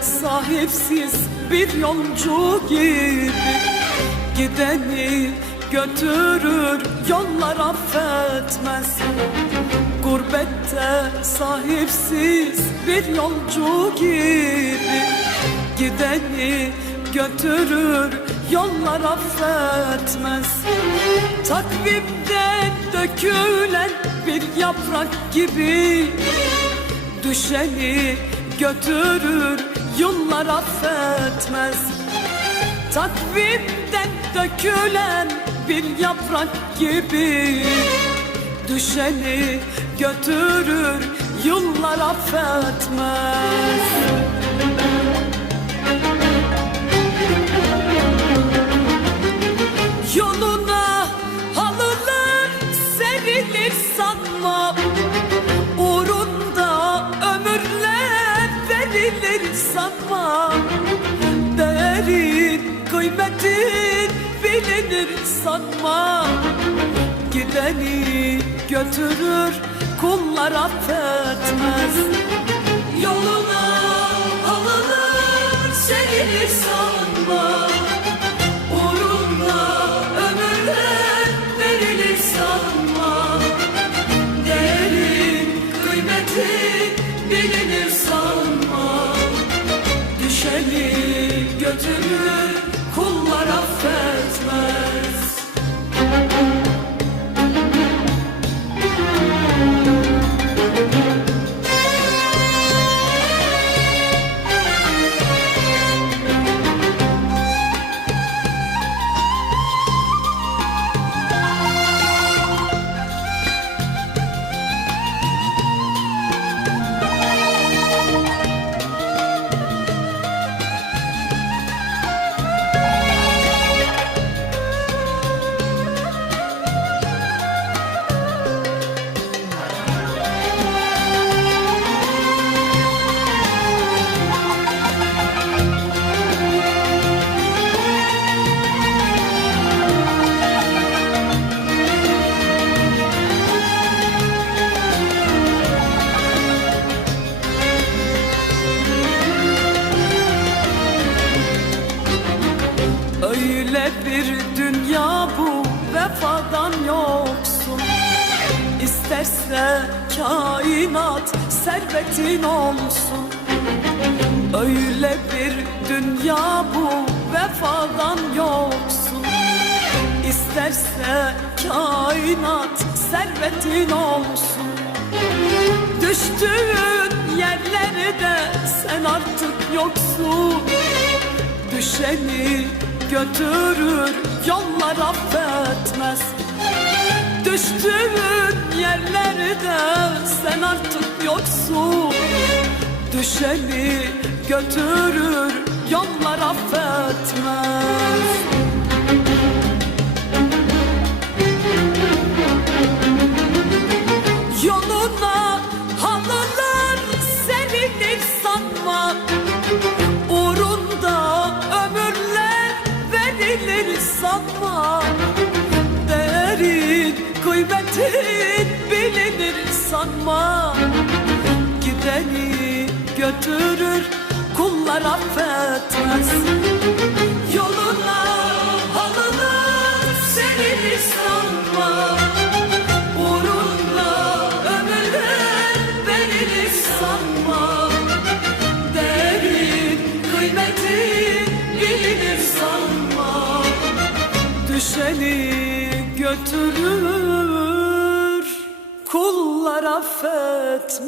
sahipsiz bir yolcu gibi Gideni götürür yollar affetmez. Gurbette sahipsiz bir yolcu gibi Gideni götürür yollar affetmez. Takvimden dökülen bir yaprak gibi Düşeni götürür yıllar affetmez. Takvimden dökülen bir yaprak gibi Düşeni götürür yıllar affetmez sanma Değerin kıymetin bilinir. Sanma Gideni götürür kullar affetmez. Yoluna halılar serilir sanma Düşeni Öyle bir dünya bu vefadan yoksun. İsterse kainat servetin olsun. Öyle bir dünya bu vefadan yoksun. İsterse kainat servetin olsun. Düştüğün yerlerde sen artık yoksun. Düşeni götürür yollar affetmez. Düştüğün yerlerde sen artık yoksun. Düşeni götürür yollar affetmez. Yoluna halılar serilir sanma sanma Gideni götürür kullar affetmez. Yoluna halılar serilir sanma. Uğrunda ömürler verilir sanma. Değerin kıymetin bilinir sanma. Düşeni götürür kullar affetmez